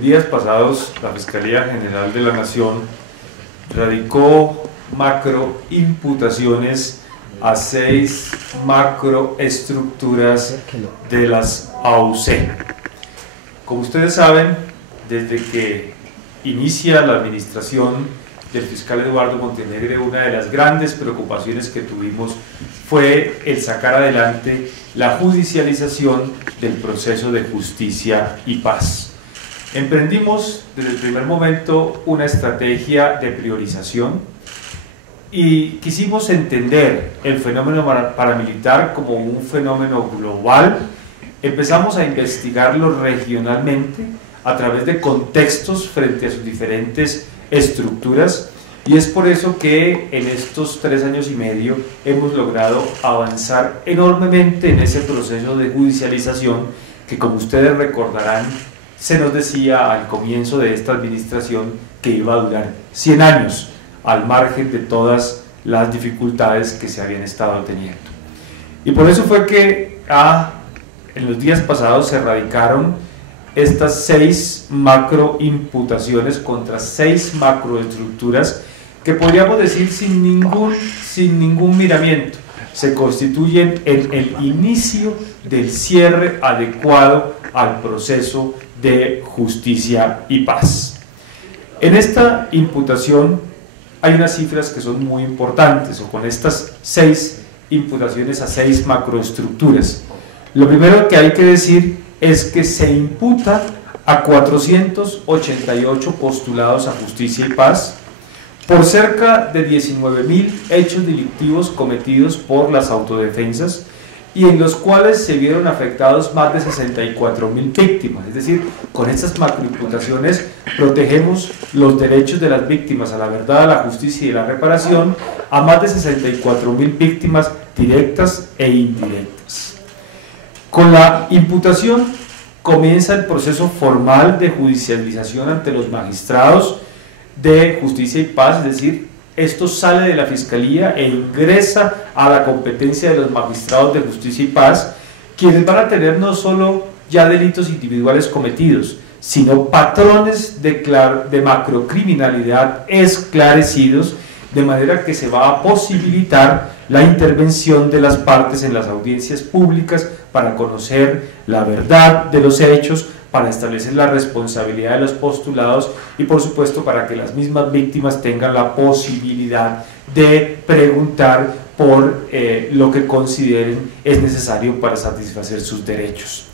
En días pasados, la Fiscalía General de la Nación radicó macroimputaciones a 6 macroestructuras de las AUC. Como ustedes saben, desde que inicia la administración del fiscal Eduardo Montenegro, una de las grandes preocupaciones que tuvimos fue el sacar adelante la judicialización del proceso de justicia y paz. Emprendimos desde el primer momento una estrategia de priorización y quisimos entender el fenómeno paramilitar como un fenómeno global. Empezamos a investigarlo regionalmente a través de contextos frente a sus diferentes estructuras, y es por eso que en estos 3 años y medio hemos logrado avanzar enormemente en ese proceso de judicialización que, como ustedes recordarán, se nos decía al comienzo de esta administración que iba a durar 100 años, al margen de todas las dificultades que se habían estado teniendo. Y por eso fue que en los días pasados se radicaron estas 6 macroimputaciones contra 6 macroestructuras que podríamos decir sin ningún miramiento se constituyen en el inicio del cierre adecuado al proceso de justicia y paz. En esta imputación hay unas cifras que son muy importantes, o con estas 6 imputaciones a 6 macroestructuras. Lo primero que hay que decir es que se imputa a 488 postulados a justicia y paz por cerca de 19.000 hechos delictivos cometidos por las autodefensas, y en los cuales se vieron afectados más de 64.000 víctimas. Es decir, con estas macroimputaciones protegemos los derechos de las víctimas a la verdad, a la justicia y a la reparación a más de 64.000 víctimas directas e indirectas. Con la imputación comienza el proceso formal de judicialización ante los magistrados de justicia y paz, es decir, esto sale de la Fiscalía e ingresa a la competencia de los magistrados de justicia y paz, quienes van a tener no solo ya delitos individuales cometidos, sino patrones de macrocriminalidad esclarecidos, de manera que se va a posibilitar la intervención de las partes en las audiencias públicas para conocer la verdad de los hechos, para establecer la responsabilidad de los postulados y, por supuesto, para que las mismas víctimas tengan la posibilidad de preguntar por lo que consideren es necesario para satisfacer sus derechos.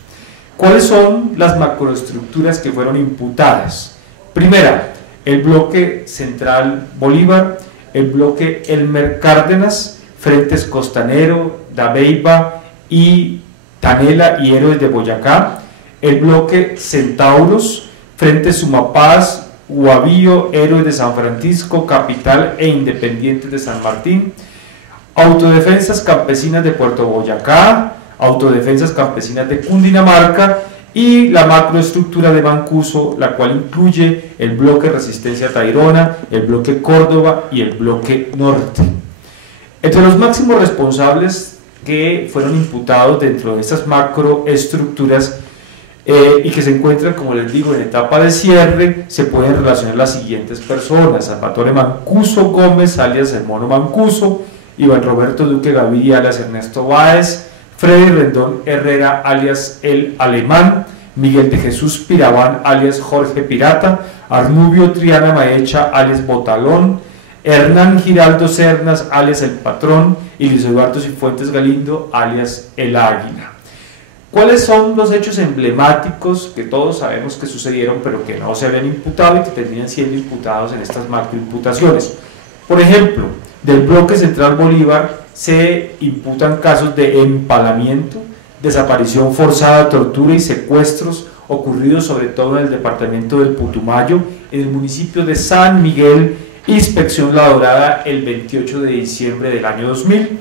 ¿Cuáles son las macroestructuras que fueron imputadas? Primera, el bloque Central Bolívar, el bloque Elmer Cárdenas, Frentes Costanero, Dabeiba y Tanela y Héroes de Boyacá, el bloque Centauros, Frente Sumapaz, Guavío, Héroes de San Francisco, Capital e Independientes de San Martín, Autodefensas Campesinas de Puerto Boyacá, Autodefensas Campesinas de Cundinamarca y la macroestructura de Mancuso, la cual incluye el bloque Resistencia Tayrona, el bloque Córdoba y el bloque Norte. Entre los máximos responsables que fueron imputados dentro de estas macroestructuras y que se encuentran, como les digo, en etapa de cierre, se pueden relacionar las siguientes personas: Salvatore Mancuso Gómez, alias el Mono Mancuso; Iván Roberto Duque Gaviria, alias Ernesto Báez; Freddy Rendón Herrera, alias el Alemán; Miguel de Jesús Piraván, alias Jorge Pirata; Arnubio Triana Maecha, alias Botalón; Hernán Giraldo Cernas, alias el Patrón; y Luis Eduardo Cifuentes Galindo, alias el Águila. ¿Cuáles son los hechos emblemáticos que todos sabemos que sucedieron, pero que no se habían imputado y que terminan siendo imputados en estas macroimputaciones? Por ejemplo, del bloque Central Bolívar se imputan casos de empalamiento, desaparición forzada, tortura y secuestros ocurridos sobre todo en el departamento del Putumayo, en el municipio de San Miguel, Inspección La Dorada, el 28 de diciembre del año 2000.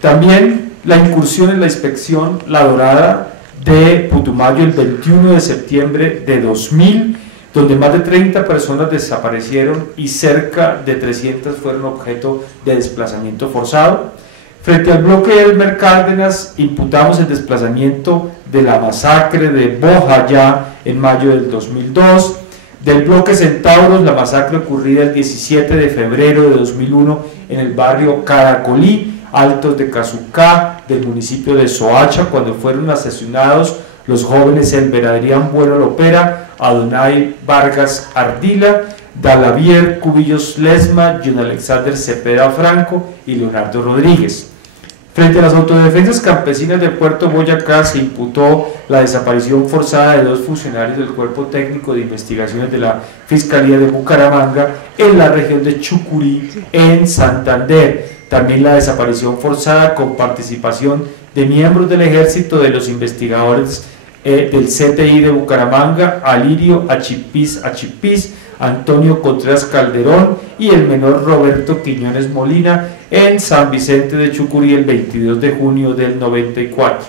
También la incursión en la inspección La Dorada de Putumayo el 21 de septiembre de 2000, donde más de 30 personas desaparecieron y cerca de 300 fueron objeto de desplazamiento forzado. Frente al bloque Elmer Cárdenas, imputamos el desplazamiento de la masacre de Bojayá en mayo del 2002, del bloque Centauros, la masacre ocurrida el 17 de febrero de 2001 en el barrio Caracolí, Altos de Cazucá, del municipio de Soacha, cuando fueron asesinados los jóvenes Elber Adrián Bueno Lopera, Adonai Vargas Ardila, Dalavier Cubillos Lesma, John Alexander Cepeda Franco y Leonardo Rodríguez. Frente a las autodefensas campesinas de Puerto Boyacá se imputó la desaparición forzada de 2 funcionarios del Cuerpo Técnico de Investigaciones de la Fiscalía de Bucaramanga en la región de Chucurí, en Santander. También la desaparición forzada con participación de miembros del Ejército, de los investigadores del CTI de Bucaramanga, Alirio Achipís, Antonio Contreras Calderón y el menor Roberto Quiñones Molina en San Vicente de Chucurí el 22 de junio del 94.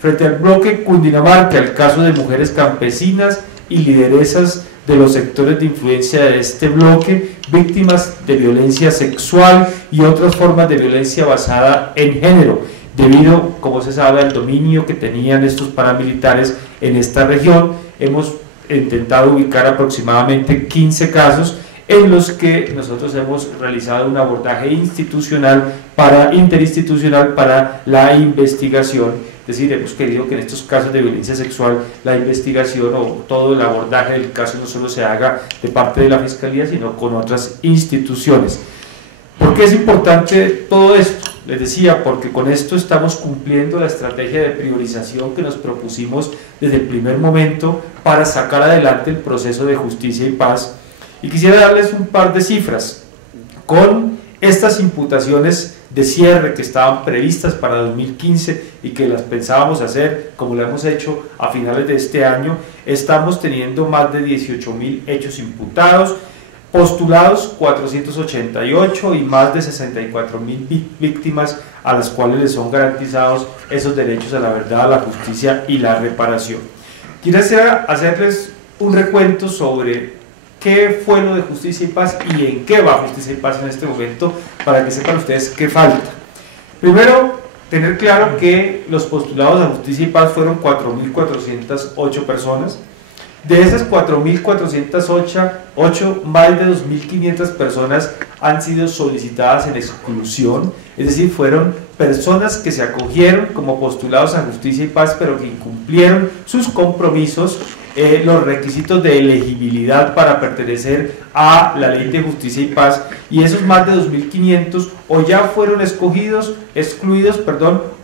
Frente al bloque Cundinamarca, el caso de mujeres campesinas y lideresas de los sectores de influencia de este bloque, víctimas de violencia sexual y otras formas de violencia basada en género, debido, como se sabe, al dominio que tenían estos paramilitares en esta región. Hemos intentado ubicar aproximadamente 15 casos en los que nosotros hemos realizado un abordaje interinstitucional para la investigación. Es decir, hemos querido que en estos casos de violencia sexual la investigación o todo el abordaje del caso no solo se haga de parte de la Fiscalía, sino con otras instituciones. ¿Por qué es importante todo esto? Les decía, porque con esto estamos cumpliendo la estrategia de priorización que nos propusimos desde el primer momento para sacar adelante el proceso de justicia y paz. Y quisiera darles un par de cifras. Con estas imputaciones de cierre que estaban previstas para 2015 y que las pensábamos hacer, como lo hemos hecho a finales de este año, estamos teniendo más de 18.000 hechos imputados, postulados 488 y más de 64.000 víctimas a las cuales les son garantizados esos derechos a la verdad, a la justicia y la reparación. Quisiera hacerles un recuento sobre qué fue lo de Justicia y Paz y en qué va Justicia y Paz en este momento, para que sepan ustedes qué falta. Primero, tener claro que los postulados a Justicia y Paz fueron 4.408 personas. De esas 4.408, más de 2.500 personas han sido solicitadas en exclusión, es decir, fueron personas que se acogieron como postulados a Justicia y Paz, pero que incumplieron sus compromisos, los requisitos de elegibilidad para pertenecer a la Ley de Justicia y Paz, y esos más de 2.500 o ya fueron excluidos,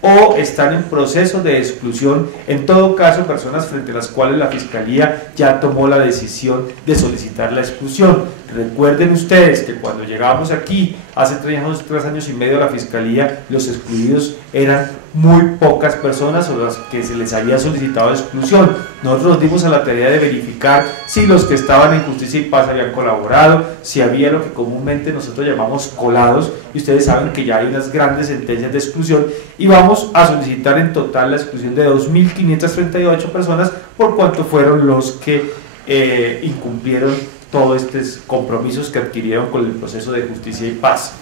o están en proceso de exclusión, en todo caso personas frente a las cuales la Fiscalía ya tomó la decisión de solicitar la exclusión. Recuerden ustedes que cuando llegamos aquí hace 3 años y medio a la Fiscalía, los excluidos eran muy pocas personas o las que se les había solicitado exclusión. Nosotros nos dimos a la tarea de verificar si los que estaban en Justicia y Paz habían colaborado, si había lo que comúnmente nosotros llamamos colados, y ustedes saben que ya hay unas grandes sentencias de exclusión, y vamos a solicitar en total la exclusión de 2.538 personas, por cuanto fueron los que incumplieron todos estos compromisos que adquirieron con el proceso de Justicia y Paz.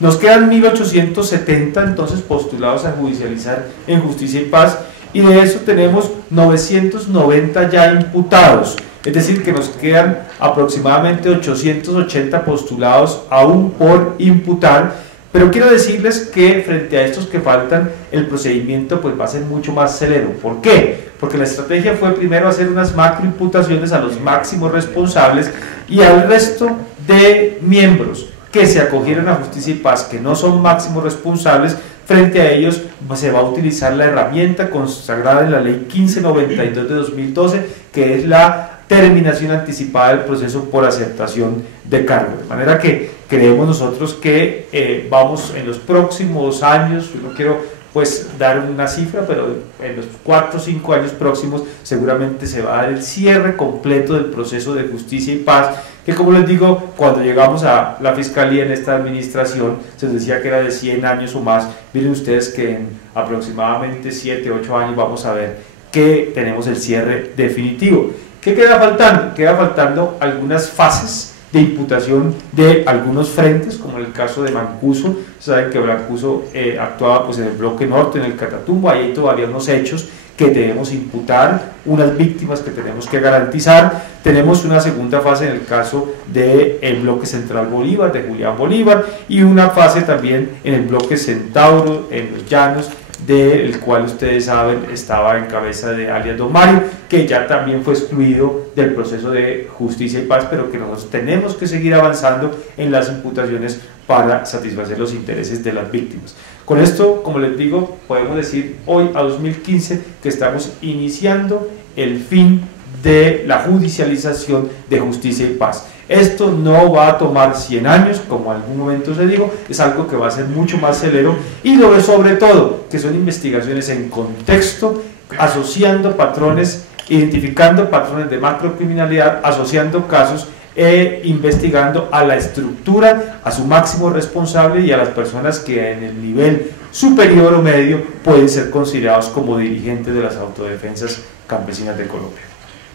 Nos quedan 1.870 entonces postulados a judicializar en Justicia y Paz, y de eso tenemos 990 ya imputados, es decir, que nos quedan aproximadamente 880 postulados aún por imputar. Pero quiero decirles que frente a estos que faltan, el procedimiento pues va a ser mucho más celero. ¿Por qué? Porque la estrategia fue primero hacer unas macroimputaciones a los máximos responsables y al resto de miembros que se acogieron a Justicia y Paz, que no son máximos responsables. Frente a ellos se va a utilizar la herramienta consagrada en la Ley 1592 de 2012, que es la terminación anticipada del proceso por aceptación de cargo. De manera que creemos nosotros que vamos en los próximos años, yo no quiero pues dar una cifra, pero en los 4 o 5 años próximos seguramente se va a dar el cierre completo del proceso de Justicia y Paz, que, como les digo, cuando llegamos a la Fiscalía en esta administración se decía que era de 100 años o más. Miren ustedes que en aproximadamente 7 o 8 años vamos a ver que tenemos el cierre definitivo. ¿Qué queda faltando? Queda faltando algunas fases de imputación de algunos frentes, como en el caso de Mancuso. Saben que Mancuso actuaba pues, en el bloque norte, en el Catatumbo. Ahí hay todavía unos hechos que debemos imputar, unas víctimas que tenemos que garantizar. Tenemos una segunda fase en el caso del bloque central Bolívar, de Julián Bolívar, y una fase también en el bloque Centauro, en los Llanos, del cual ustedes saben estaba en cabeza de alias Don Mario, que ya también fue excluido del proceso de justicia y paz, pero que nosotros tenemos que seguir avanzando en las imputaciones para satisfacer los intereses de las víctimas. Con esto, como les digo, podemos decir hoy a 2015 que estamos iniciando el fin de la judicialización de justicia y paz. Esto no va a tomar 100 años, como en algún momento se dijo, es algo que va a ser mucho más celero, y lo de sobre todo, que son investigaciones en contexto, asociando patrones, identificando patrones de macrocriminalidad, asociando casos e investigando a la estructura, a su máximo responsable y a las personas que en el nivel superior o medio pueden ser considerados como dirigentes de las autodefensas campesinas de Colombia.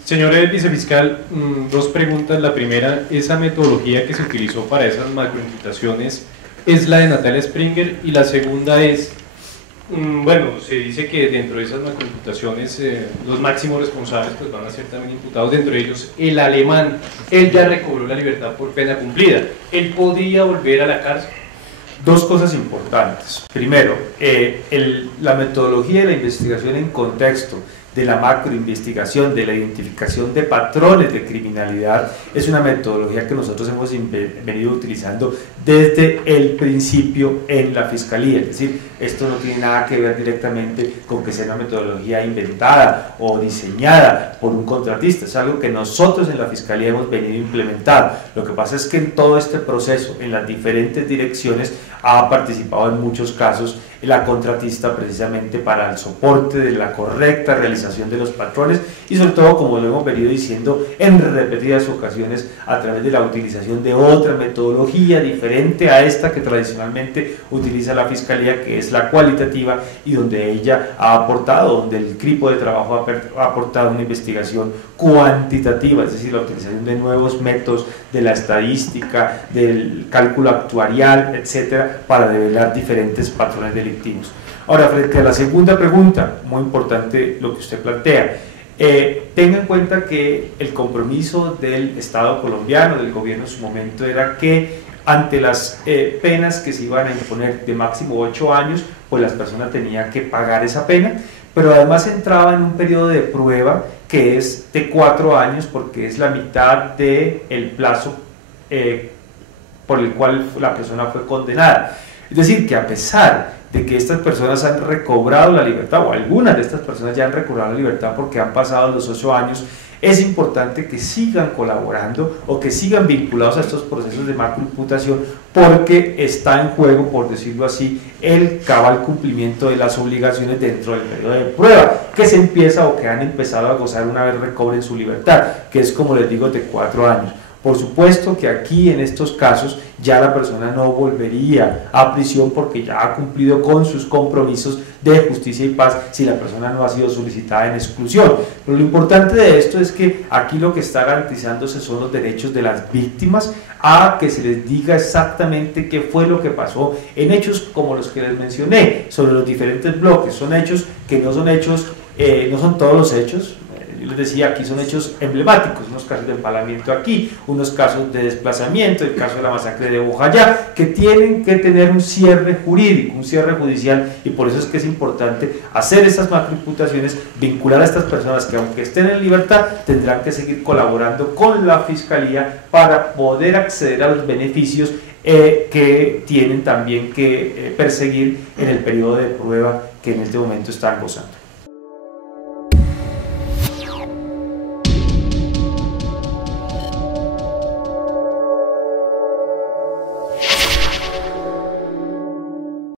Señor vicefiscal, dos preguntas. La primera, esa metodología que se utilizó para esas macroimputaciones es la de Natalia Springer, y la segunda es, bueno, se dice que dentro de esas macroimputaciones los máximos responsables pues van a ser también imputados, dentro de ellos el alemán. Él ya recobró la libertad por pena cumplida. ¿Él podría volver a la cárcel? Dos cosas importantes. Primero, la metodología de la investigación en contexto, de la macroinvestigación, de la identificación de patrones de criminalidad, es una metodología que nosotros hemos venido utilizando desde el principio en la Fiscalía. Es decir, esto no tiene nada que ver directamente con que sea una metodología inventada o diseñada por un contratista, es algo que nosotros en la Fiscalía hemos venido implementando. Lo que pasa es que en todo este proceso, en las diferentes direcciones, ha participado en muchos casos la contratista precisamente para el soporte de la correcta realización de los patrones y sobre todo, como lo hemos venido diciendo en repetidas ocasiones, a través de la utilización de otra metodología diferente a esta que tradicionalmente utiliza la Fiscalía, que es la cualitativa, y donde ella ha aportado, donde el equipo de trabajo ha aportado una investigación cuantitativa, es decir, la utilización de nuevos métodos de la estadística, del cálculo actuarial, etcétera, para develar diferentes patrones delictivos. Ahora, frente a la segunda pregunta, muy importante lo que usted plantea, tenga en cuenta que el compromiso del Estado colombiano, del gobierno en su momento, era que ante las penas que se iban a imponer de máximo 8 años, pues las personas tenían que pagar esa pena, pero además entraba en un periodo de prueba que es de 4 años, porque es la mitad del plazo por el cual la persona fue condenada. Es decir, que a pesar de que estas personas han recobrado la libertad, o algunas de estas personas ya han recobrado la libertad porque han pasado los 8 años, es importante que sigan colaborando o que sigan vinculados a estos procesos de macroimputación, porque está en juego, por decirlo así, el cabal cumplimiento de las obligaciones dentro del periodo de prueba, que se empieza o que han empezado a gozar una vez recobren su libertad, que es, como les digo, de 4 años. Por supuesto que aquí en estos casos ya la persona no volvería a prisión porque ya ha cumplido con sus compromisos de justicia y paz si la persona no ha sido solicitada en exclusión. Pero lo importante de esto es que aquí lo que está garantizándose son los derechos de las víctimas a que se les diga exactamente qué fue lo que pasó en hechos como los que les mencioné sobre los diferentes bloques. Son hechos que no son hechos, no son todos los hechos. Yo les decía, aquí son hechos emblemáticos, unos casos de empalamiento aquí, unos casos de desplazamiento, el caso de la masacre de Bojayá, que tienen que tener un cierre jurídico, un cierre judicial, y por eso es que es importante hacer estas macroimputaciones, vincular a estas personas que, aunque estén en libertad, tendrán que seguir colaborando con la Fiscalía para poder acceder a los beneficios que tienen también que perseguir en el periodo de prueba que en este momento están gozando.